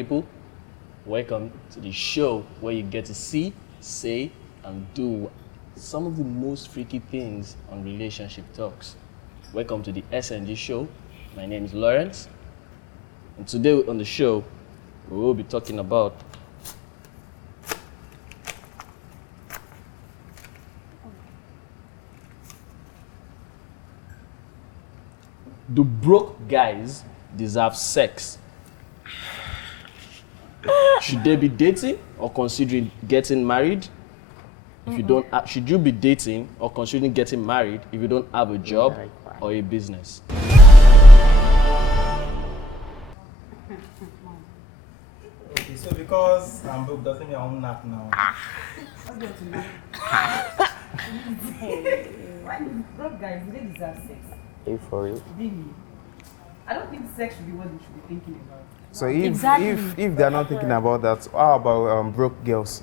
people. Welcome to the show where you get to see, say, and do some of the most freaky things on relationship talks. Welcome to the SNG show. My name is Lawrence. And today on the show, we will be talking about do broke guys deserve sex? Should they be dating or considering getting married? If you don't, should you be dating or considering getting married if you don't have a job or a business? Okay, so because I'm broke doesn't mean I won't knock now. Why broke guys, do they deserve sex? Hey, for real? Really? I don't think sex should be what they should be thinking about. So if they're not thinking about that, how about broke girls?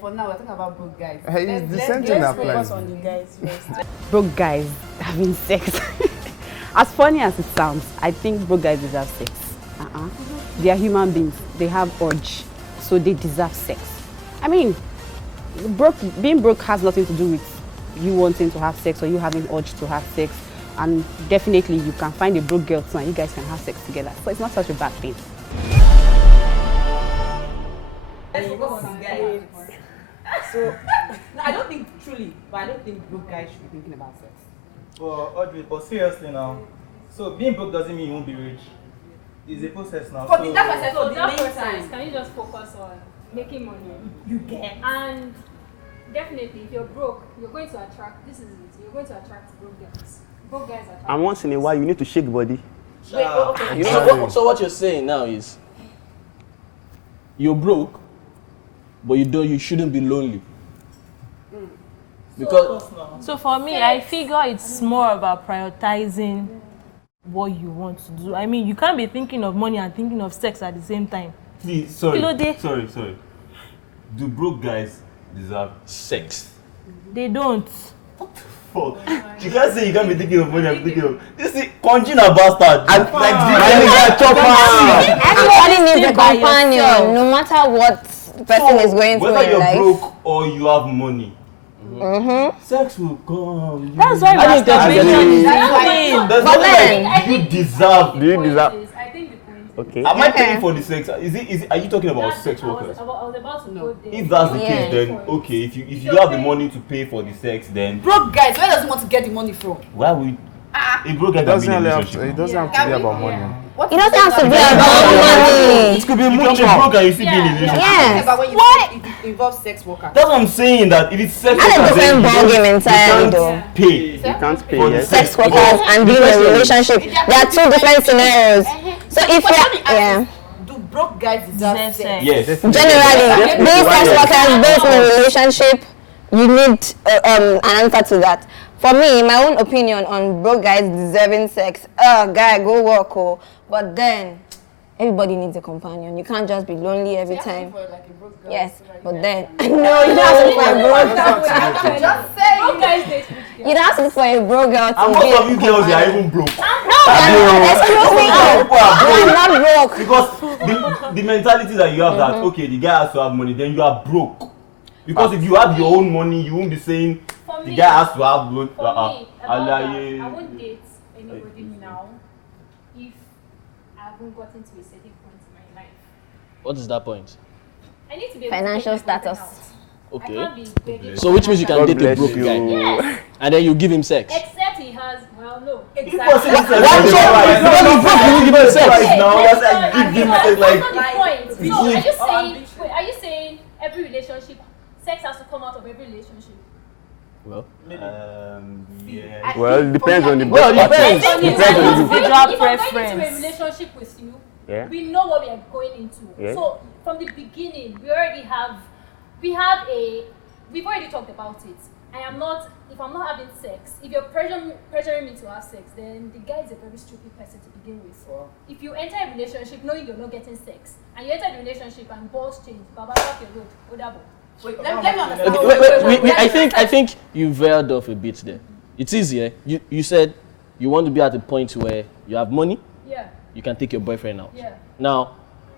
For now, we're talking about broke guys. It's the same thing Let's applies. focus on the guys first. Broke guys having sex. As funny as it sounds, I think broke guys deserve sex. They are human beings. They have urge, so they deserve sex. I mean, being broke has nothing to do with you wanting to have sex or you having urge to have sex. And definitely, you can find a broke girl too, and you guys can have sex together. So it's not such a bad thing. Let's focus on the guys. So, no, I don't think truly, but I don't think broke guys should be thinking about sex. But seriously now, so being broke doesn't mean you won't be rich. It's a process now. For that's what I said, So for that the process, meantime, can you just focus on making money? you get. And definitely, if you're broke, you're going to attract, this is it, you're going to attract broke guys. Broke guys attract. And once in a while, you need to shake body. Wait, okay. You know, so what you're saying now is you're broke, but you shouldn't be lonely. Because So for me, I figure it's more about prioritizing what you want to do. I mean, you can't be thinking of money and thinking of sex at the same time. Please, sorry. Kílódé? Sorry. Do broke guys deserve sex. They don't. fuck? You can't say you can't be thinking of money and thinking of this is conjugal bastard. Everybody needs a companion, no matter what the person is going through whether in you're life. broke or you have money. Sex will come. That's why masturbation is the thing. There's But nothing then- like you deserve. Do you deserve? I think the point is, Okay. Am I paying for the sex? Is it? Are you talking about that's- sex I was workers? about to go there. If that's the Yeah. case, then okay. If you have the money to pay for the sex, then Broke guys, where does he want to get the money from? why would a broke guy It can be doesn't in a really have relationship? to, it doesn't have to be about money. It doesn't have to be about money. It could be mutual. Broke and you still be in a relationship. Yes. About when you it involves sex worker. That's what I'm saying. That if it's sex That's a workers, then different you ballgame don't- entirely, you though. can't pay. You can't pay For the yet. Sex workers and being in a relationship, there are two different scenarios. So if you're, Do broke guys deserve Deserve sex? sex. Yes. generally, being sex workers based in a relationship, you need an answer to that. For me, my own opinion on broke guys deserving sex, guy, go work, but then everybody needs a companion. You can't just be lonely every time. For like a broke girl. Yes, but then no, you don't have to look for a broke. Just say Broke guys date rich girls. You don't have to look for a broke girl to And be most a of you girls, they are companion. even broke. Excuse me, People are I'm broke. not broke. Because the mentality that you have that okay, the guy has to have money, then you are broke. Because if you have your own money, you won't be saying For the me, guy has to have loan. For me, about that, Alaye. I won't date anybody now if I haven't gotten to a certain point in my life. What is that point? I need to be able Financial to take my status. content out. I Okay. can't be begging So which means you can God date a bless broke you. guy Yes, and then you give him sex. except he has, well, no. People are saying Exactly. sex is the price. Because he's broke, you will give him sex. Right now, that's like give him sex That's like. not the point. So are you Give- saying, wait, are you saying every relationship, sex has to come out of every relationship? Well, Yeah. Well, it depends on the Well, it both depends. parties. Depends on the If individual I'm going into a preference. relationship with you, Yeah. we know what we are going into. Yeah. So from the beginning, we've already talked about it. If I'm not having sex, if you're pressuring me to have sex, then the guy is a very stupid person to begin with. If you enter a relationship knowing you're not getting sex, and you enter the relationship and balls change, baba rock your road, odabo. Wait, let me understand. okay, wait, I think you veered off a bit there. It's easier. You said you want to be at a point where you have money, Yeah, you can take your boyfriend out. yeah. Now,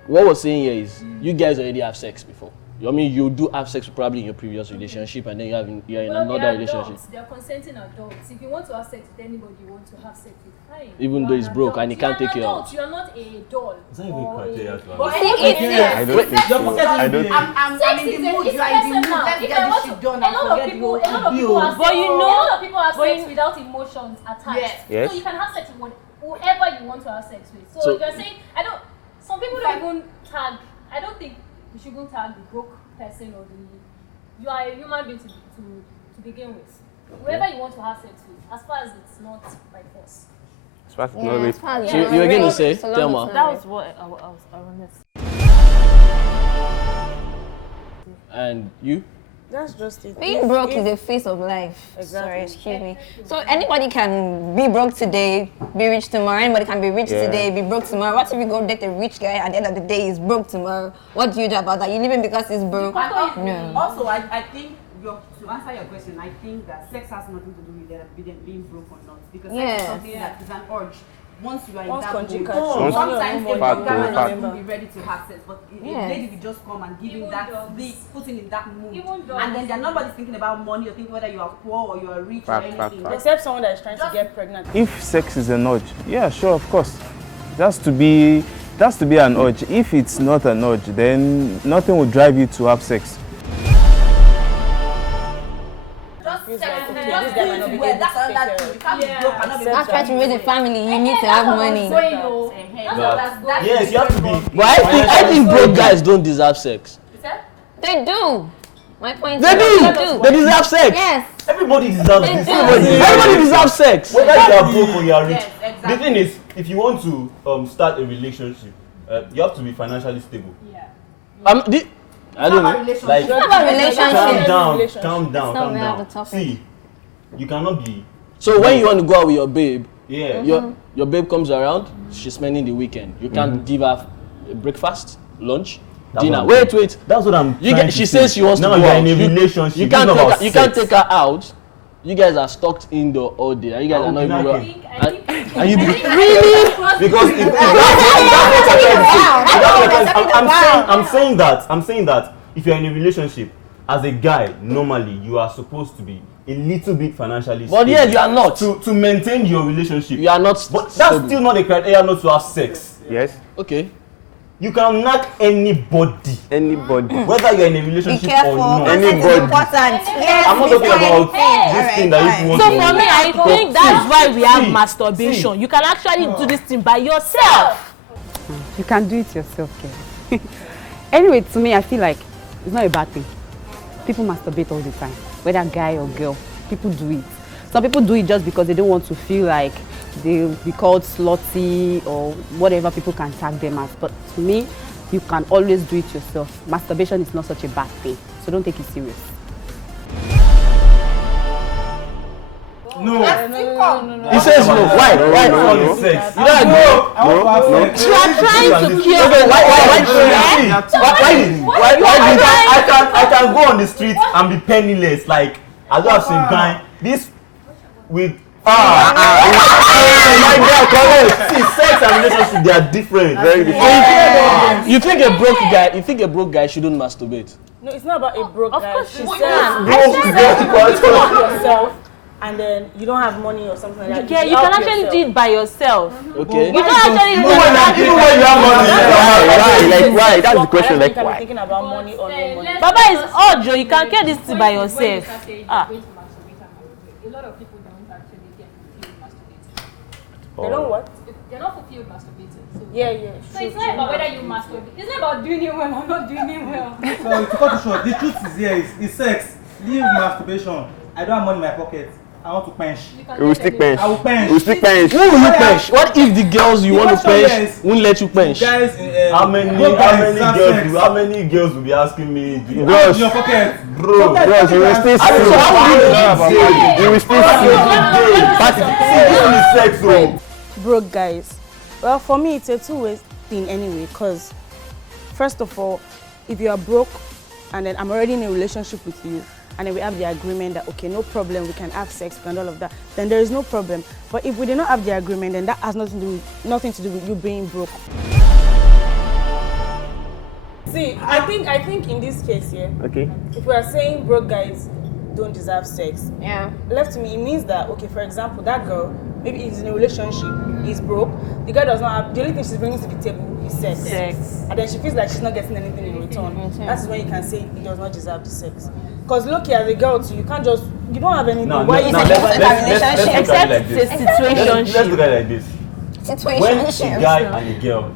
what we're saying here is you guys already have sex before. I mean, you do have sex probably in your previous relationship, and then you're in another relationship. They are consenting adults. If you want to have sex with anybody you want to have sex with, fine. Even though he's broke and he can't take you out. You are not a doll. It's not even criteria to But have. I don't think so. I don't think. I'm in the mood, you are in the mood. Let's get this shit done and forget the whole a lot of people have But sex, you a know- lot of people have sex without emotions attached. Yes. So you can have sex with whoever you want to have sex with. So if you're saying, some people don't even tag, I don't think you should even tag the broke person or you are a human being to begin with. Whoever you want to have sex with, as far as it's not by force. As far as it's not rape. So you were going to say, Thelma? That was what I wanted to say. And you? That's just it. Being broke is a phase of life. Sorry, excuse me. So anybody can be broke today, be rich tomorrow. Anybody can be rich today, be broke tomorrow. What if you go date a rich guy at the end of the day he's broke tomorrow? What do you do about that? You leave him because he's broke? No. Also, I think to answer your question, I think that sex has nothing to do with them being broke or not. Because sex is something that is an urge. Once you are in that mood, sometimes a broke guy might not even be ready to have sex, but a lady will just come and give him that, put him in that mood. And then nobody's thinking about money or thinking whether you are poor or you are rich or anything. Except someone that is trying to get pregnant. If sex is an urge, yeah, sure, of course. It has to be an urge. If it's not an urge, then nothing will drive you to have sex. That's trying to raise a family. You need to have money. Yes, you have to be. But I think broke guys don't deserve sex. They do. My point They is do. They deserve sex. Yes. Everybody deserves this. Everybody deserves sex. Whether you are broke or you are rich. The thing is, if you want to start a relationship, you have to be financially stable. I don't know. Like, relationship. calm down. See, you cannot be. So when you want to go out with your babe, Yeah. your babe comes around, she's spending the weekend. You can't give her a breakfast, lunch, dinner. Wait. That's what I'm. She says she wants to go you're out. in a relationship. You can't take her out. You guys are stuck indoor all day. And you guys are not even well. And you really? Because I'm saying that if you're in a relationship, as a guy, normally you are supposed to be a little bit financially stable. But yeah, you are not. To maintain your relationship. You are not. But that's still not a criteria not to have sex. Yes. Okay. You can knock anybody. Whether you're in a relationship Be careful. or not. Anybody. Important. Yes, I'm not talking about this thing that you want So to for me, I think that's why we have masturbation. You can actually do this thing by yourself. You can do it yourself, okay? Anyway, to me, I feel like it's not a bad thing. People masturbate all the time, whether guy or girl. People do it. Some people do it just because they don't want to feel like they'll be called slutty or whatever people can tag them as. But to me, you can always do it yourself. Masturbation is not such a bad thing, so don't take it serious. No. He says no. Why? No. Sex. You don't agree? No. You are trying to kill Okay, why? I can go on the street and be penniless. Like, I don't have seen guy. This with see, sex and relationship, they are different. Very different. You think a broke guy shouldn't masturbate? No, it's not about a broke guy. course She you says Broke yourself, and then you don't have money or something like that. Yeah, you can actually do it by yourself. Okay. You don't actually Even when you have money. Why? That's the question. You Like, can be why? thinking about money or no money. Baba is odd, you can't get this thing by yourself. A lot of people don't actually get fulfilled masturbating. They don't what? They're not fulfilled masturbating. So Yeah. So it's not about whether you masturbate. It's not about doing it well or not doing it well. So to cut it short, the truth is here is sex. Leave masturbation. I don't have money in my pocket. I want to bench. We will stick bench. I will bench. We will stick bench. Who will you bench? What if the girls you want to question bench is, won't let you bench? Guys, How many girls will be asking me? Do you in your pocket? bro? Sometimes You will still I don't know how see. You will still this is sex, so. Broke guys. Well, for me, it's a two-way thing anyway. Cause first of all, if you are broke, and then I'm already in a relationship with you, and then we have the agreement that okay, no problem, we can have sex, we can do all of that, then there is no problem. But if we do not have the agreement, then that has nothing to do with you being broke. See, I think in this case here, Okay. if we are saying broke guys don't deserve sex, Yeah. left to me, it means that, okay, for example, that girl, maybe he's in a relationship, he's broke, the guy does not have, the only thing she's bringing to the table is sex. And then she feels like she's not getting anything in return. That's when you can say he does not deserve the sex. Because look here, as a girl too, you can't just, you don't have anything. Why you let's look at it like this. Let's look at it like this. When a guy and a girl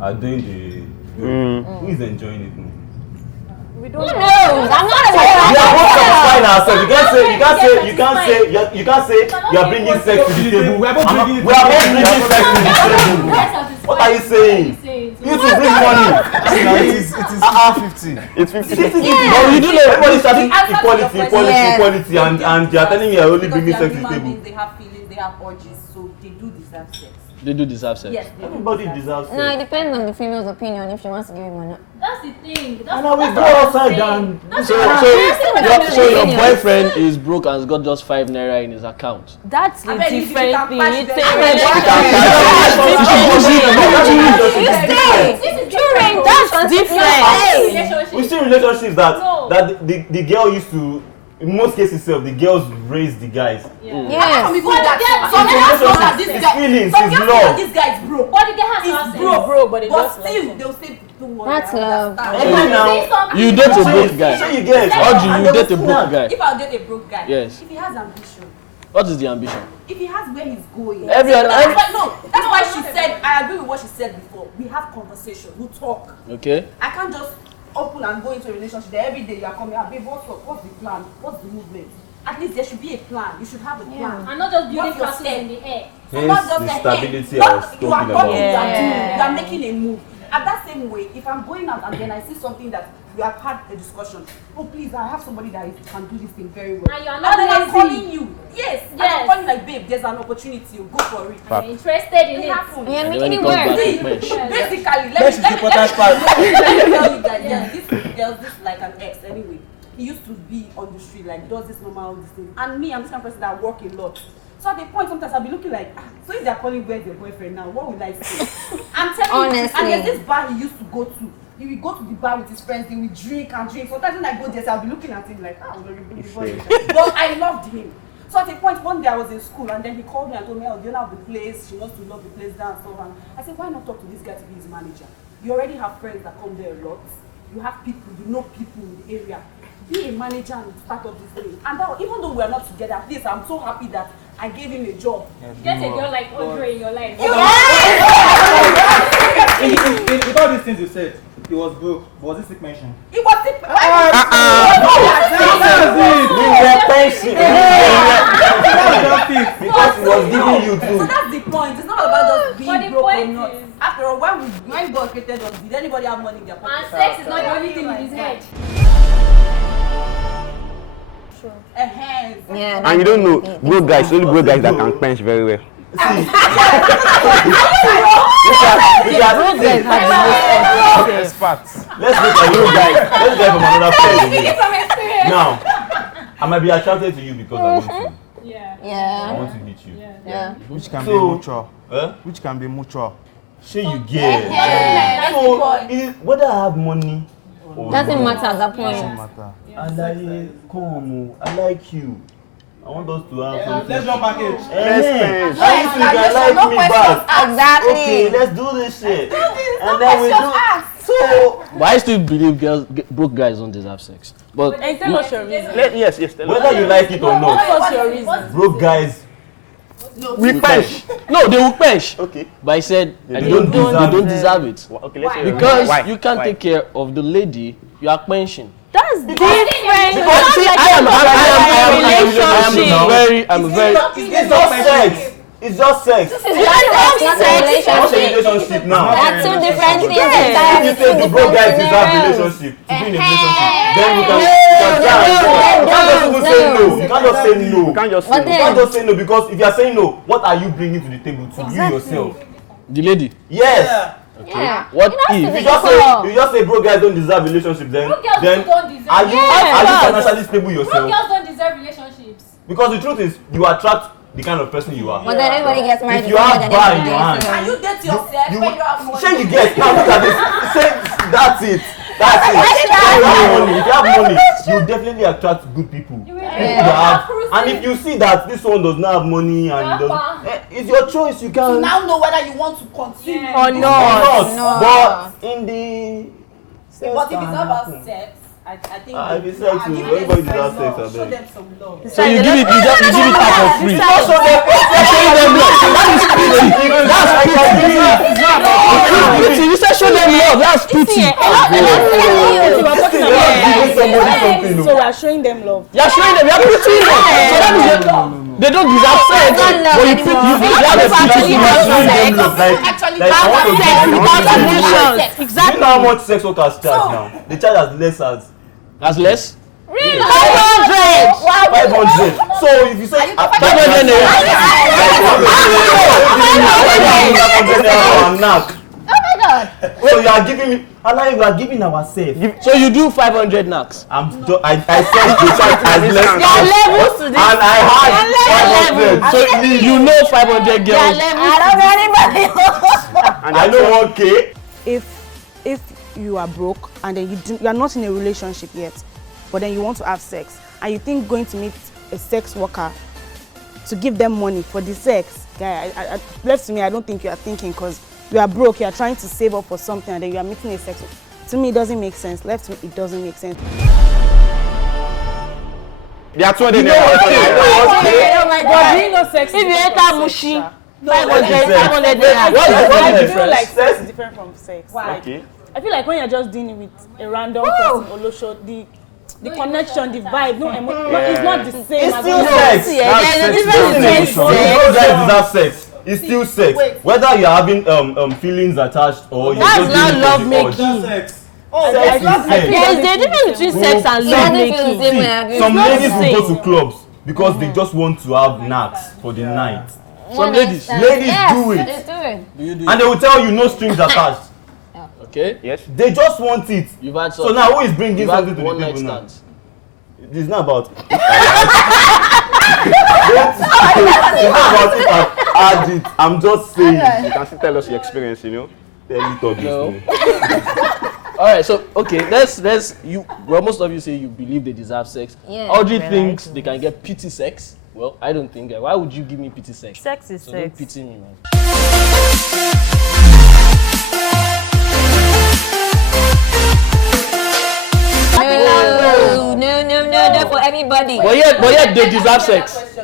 are doing the who is enjoying it more? We don't Who knows? I'm not a We are both satisfying ourselves. You can't say you are bringing sex to the table. We are both bringing sex to the table. What are you saying? You to bring money. It is 50. It's 50. No, you do know everybody's starting equality, and they are telling me I only bringing sex to the table. They have feelings, they have urges, so they do deserve sex. They do deserve sex. Yes, Everybody deserves sex. No, it depends on the female's opinion if she wants to give him or not. That's the thing. And now we go outside and So your boyfriend is broke and has got just 5 naira in his account. That's the bet you different can thing. patch You them. take that's different. we see relationships that the girl used to, in most cases itself, the girls raise the guys. Yes. Some people that this guy, feelings, some it's girls love. that this guy is broke. But the guy has to have He's sex. broke, but they but just like still him. they'll say don't worry. That's love. Now, You date a broke guy. so you get Or do you date a broke guy? If I date a broke guy, Yes. if he has ambition, What is the ambition? if he has where he's going, But that's why she said. I agree with what she said before. We have conversation, we talk. Okay. I can't just open and go into a relationship that every day you are coming out, babe, what's up? What's the plan? What's the movement? At least there should be a plan. You should have a plan. And not just building What's your castles step? in the air. So not Hence just the the stability head. I was You are talking talking, about. you are making a move. At that same way, if I'm going out and then I see something that we have had a discussion, oh please, I have somebody that can do this thing very well. And you are not then I'm lazy. calling you. Yes. And I'm calling like, babe, there's an opportunity. Go for it. I'm interested in It it. happens. Yeah, And making when it it comes work. back See, to mesh. basically, Mesh is the important part. let me tell you that there's this like an ex anyway. He used to be on the street, like does this normal this thing. And me, I'm this kind of person that work a lot. So at the point, sometimes I'll be looking like, so if they're calling where's your boyfriend now, what will I say? I'm telling you, and there's this bar he used to go to. He will go to the bar with his friends, they will drink and drink. Sometimes when I go there, so I'll be looking at him like, but I loved him. So at a point, one day I was in school and then he called me and told me, oh, do you know the place? She wants to love the place down and so on. I said, why not talk to this guy to be his manager? You already have friends that come there a lot. You have people, you know people in the area. Be a manager and start up this thing. And that, even though we are not together, at least I'm so happy that I gave him a job. Get a girl like Audrey in your life. With all these things you said, he was broke. Was it sick mention? It was sick. Because he was giving you So too. that's the point. It's not about just But the being broke or point not. is- After all, when God created us, did anybody have money in their pocket? And sex is not the only thing in his head. Yeah. And you don't know, broke guys, only broke guys that can quench very well. Broke guys have the most Experts. Let's look at you guys. Let's get from another point. From experience. Now, I might be attracted to you because I want to. Yeah. I Yeah. want to meet you. Yeah. Which can be So- mutual. Which can be mutual. Sure you get. Yeah. So whether I have money or Doesn't not, matter at that point. Doesn't matter. I like you. I want us to have something. Let's jump package. I think you can like me back. Exactly. Okay, let's do this shit. And then we do. So But I still believe broke guys don't deserve sex. But And tell us your reason. Yes, tell us. whether you like it or Tell not, us your reason. broke guys we quench. No, they will quench. Okay. But I said They they don't don't deserve it. Okay, let's say Because why? you can't take care of the lady you are quenching. That's different. Because see, I'm very. it's just sex. It's just sex. It's not a What's a relationship. relationship now? That's two different things. If you say the broke guys deserve relationship, to be in a relationship, then we can you can't just say no. You can't just say no. You can't just But say no. You can't just say no because if you are saying no, what are you bringing to the table to you yourself? The lady. Yes. Yeah. What It has to if? be You just say broke guys don't deserve relationship, then Broke girls then don't deserve. are you financially stable Broke yourself? girls don't deserve relationships. Because the truth is you attract the kind of person you are. But then everybody gets married. If you have bar in your hand, Can you date yourself when you have money? Sure you get. Now look at this. Say that's it. That's it. If you have money, you definitely attract good people. People that have, and if you see that this one does not have money and it's your choice. You can You now know whether you want to continue Or not. But in the But if it's not about sex, I think if it's sex, everybody deserves sex. I show beg. them some love. So you give it out for free. You're showing them love. That's Pretty, you said show them love. That's pretty. So we are showing them love. You're showing them. You're pretty. So that means they don't deserve sex. But you think you have a pretty. Exactly. You know how much sex workers charge now? They charge as less as less. Really? 500. So if you say 500 naira. Oh my God. So you are giving me, Allah, you are giving ourselves. So you do 500 knocks. I said the charge as less. There are levels to this. And I had 500. So you know 500 girls. I don't know anybody. And I know 1K. If you are broke and then you are not in a relationship yet, but then you want to have sex and you think going to meet a sex worker to give them money for the sex, guy, left to me, I don't think you are thinking, because you are broke, you are trying to save up for something and then you are meeting a sex worker. To me, it doesn't make sense. Left to me, it doesn't make sense. They are 20 naira. Oh my God, doing no sex. If you enter Mushi, 500 What's the I difference? feel like sex is different from sex. Why? Okay. I feel like when you're just dealing with a random person, Olosho, the connection, the vibe, no, it's not the same. It's still sex. There's a difference between sex. Those guys deserve sex. It's still sex. Whether you're having feelings attached or you're just not doing love it making. for the urge. Sex. There's a difference between sex and love making. Some ladies will go to clubs because they just want to have knacks for the night. Some ladies. Ladies do it. They do it. And they will tell you no strings attached. Okay. Yes. They just want it. You've had So now who is bringing you've something had to one the night table now? stands. It's not about it's not about it. Add it. I'm just saying. You can still tell us your experience, you know. Tell it obviously. All right, so okay, let's you. Well, most of you say you believe they deserve sex. Yeah. Audrey thinks they can get pity sex. Well, I don't think. Why would you give me pity sex? Sex is So don't sex. pity me, man. No, for everybody. But yet they deserve sex. Both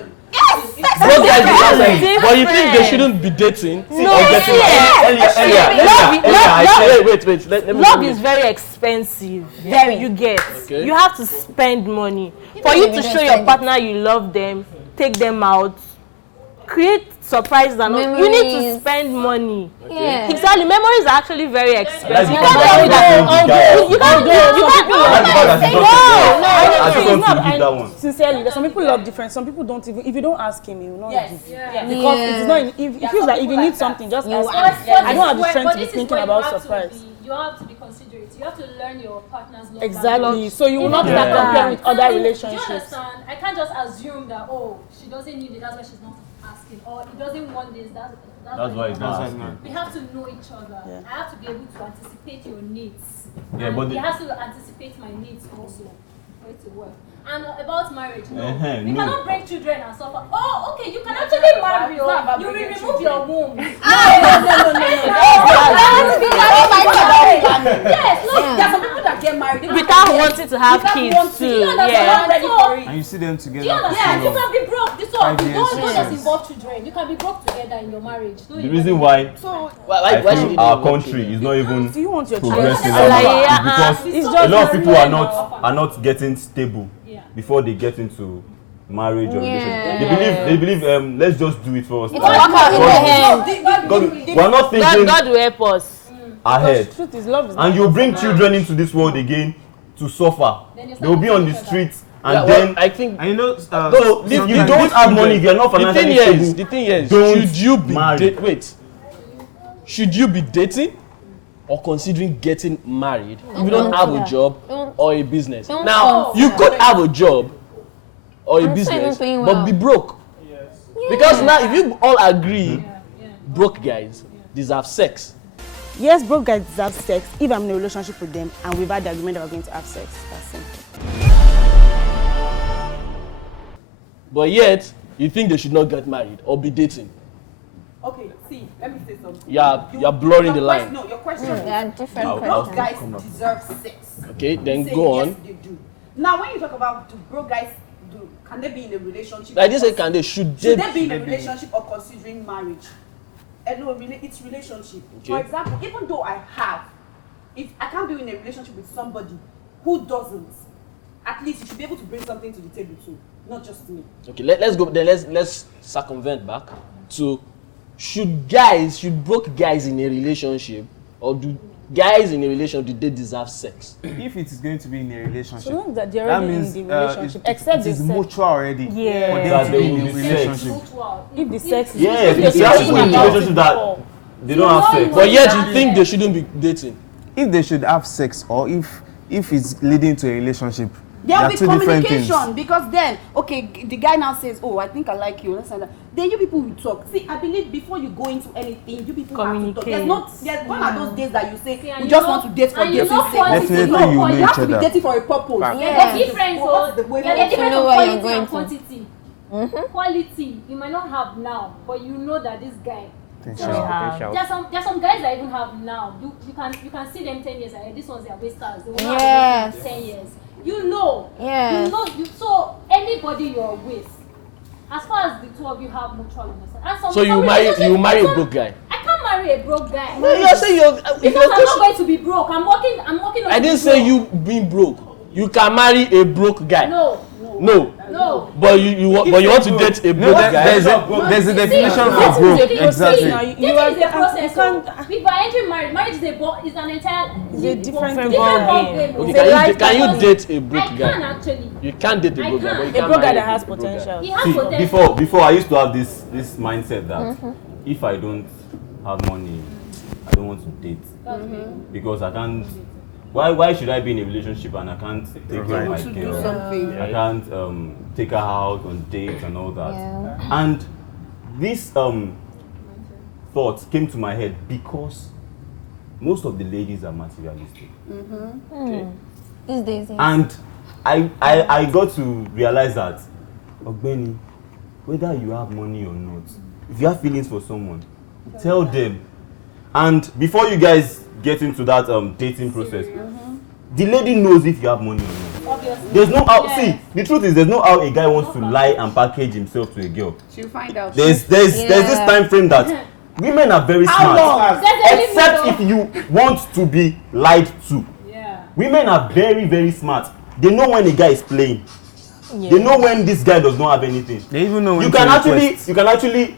guys deserve sex. But you think they shouldn't be dating? Wait. Let me Love is very expensive. Very. You get. Okay. You have to spend money. For you to show your partner you love them, take them out, create surprises and all. You need to Memories. spend money. Yeah. Exactly. Memories are actually very expensive. You That's can't tell me that. You can't do Sincerely, there's some people love different. Some people don't even. If you don't ask him, he will not give you. Yeah. Because it's not. If it feels like if you need something, just ask him. I don't have the strength to be thinking about surprise. You have to be considerate. You have to learn your partner's love. Exactly. So you will not start comparing with other Do you relationships. understand? I can't just assume that she doesn't need it. That's why she's not asking, or he doesn't want this. That's why it's not asking. We have to know each other. I have to be able to anticipate your needs. Yeah, and but he has to anticipate my needs also for it to work. And about marriage, no. We no. cannot bring children and suffer. Oh, okay, you can actually marry. You will remove your womb. Yes, Yes, there are some people that get married without wanting to have kids too. Yeah. And you see them together. Do you understand? You can be broke. This one, 5 years, don't 6 just years. involve children. You can be broke together in your marriage. The reason why Why I should feel our country is not even Do you want your progressing child? because It's a just lot of people are not getting stable before they get into marriage or relationship. They believe let's just do it first. It's work out in the end. We're not thinking God will help us. ahead. Truth is, love is And you bring children into this world again to suffer. They will be on the streets and then I think. And you know, no, if you don't have money, if you're not financially stable, The thing is, don't should you be marry. should you be dating or considering getting married if you don't have a job or a business? Now, you could have a job or a business, but be broke. Because now, if you all agree, broke guys deserve sex. Yes, broke guys deserve sex if I'm in a relationship with them and we've had the agreement that we're going to have sex. That's simple. But yet, you think they should not get married or be dating. Okay, see, let me say something. You're blurring the line. No, your question is, They are different broke questions. guys deserve sex. Okay, then Say go yes, on. they do. Now, when you talk about do broke guys, can they be in a relationship? I didn't say can they, should Should they they be in a relationship or considering marriage? No, it's relationship. Okay. For example, even though if I can't be in a relationship with somebody who doesn't, at least you should be able to bring something to the table too, not just me. Okay, let's go. Then let's circumvent back to should broke guys in a relationship, or do guys in a relationship, do they deserve sex? If it is going to be in a relationship, So long that they're that already means in the relationship, except it they is said- mutual already. Yeah. For them That to they be will in a be relationship. If the sex is Yes, if if you have people in a about relationship that before. they don't have sex. But yet you think they shouldn't be dating. If they should have sex, or if it's leading to a relationship, There'll they are be two different communication things. because then, okay, the guy now says, "Oh, I think I like you." Let's say that. Then you people will talk. See, I believe before you go into anything, you people have to talk. There's one of those days that you say See, and we you just know- want to date for and you dating know sake. Definitely No, you know you have each to be other. dating for a purpose. Fact. Yeah, the difference, What's the way yeah, the forward? difference know of where you're quality going and to. quantity. Quality you might not have now, but you know that this guy. Potential. There's some guys that even have now. You can see them 10 years ahead. This one's their wasters. They will Yes. have 10 years. You know. Yes. You know. So anybody you're with, as far as the two of you have mutual understanding. And some So you marry a broke guy. I can't marry a broke guy. No, you're saying you're. Because I'm not going to be broke. I'm working on. I didn't say you being broke. You can marry a broke guy. No. No. But you want to date a broke guy. There's a definition for See, broke. see, Exactly. Dating is a process. If I entering marriage is an entire different ball game. game. Okay, can you date a I broke can guy? actually. You can't date a broke guy, but you A can broke guy marry that has a broke guy. potential. He has See, potential. before I used to have this mindset that if I don't have money, I don't want to date because I can't. Why should I be in a relationship and I can't take care of my girl? I can't take her out on dates and all that. Yeah. And this thought came to my head because most of the ladies are materialistic. These days, yes. And I got to realize that, Ogbeni, whether you have money or not, if you have feelings for someone, tell them. And before you guys get into that dating process, the lady knows if you have money or not. Obviously. There's no how. See, the truth is, there's no how a guy wants to lie and package himself to a girl. She'll find out. There's this time frame that women are very smart. Except if you want to be lied to. Women are very, very smart. They know when a guy is playing. They know when this guy does not have anything. They even know when you can actually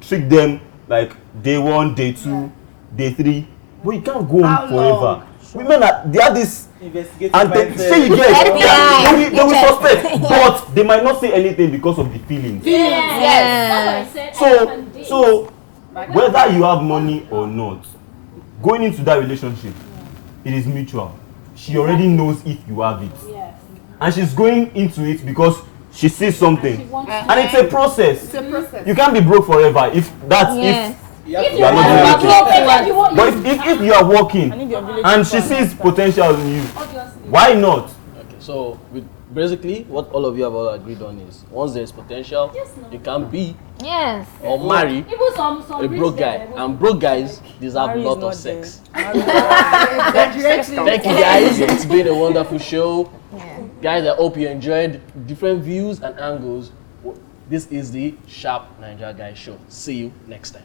trick them like day 1, day 2, day 3, but you can't go on forever. Women they have this and they say you get they will suspect, but they might not say anything because of the feelings. Yes. That's what I said. So whether you have money or not, going into that relationship, it is mutual. She already knows if you have it. And she's going into it because she sees something. And it's a process. You can't be broke forever if that's if you are not doing it. But if you are working and she sees potential in you, why not? Okay, so basically what all of you have all agreed on is once there is potential, you can be or marry a broke guy. And broke guys deserve a lot of sex. Thank you guys. It's been a wonderful show. Guys, I hope you enjoyed different views and angles. This is the Sharp Naija Guy show. See you next time.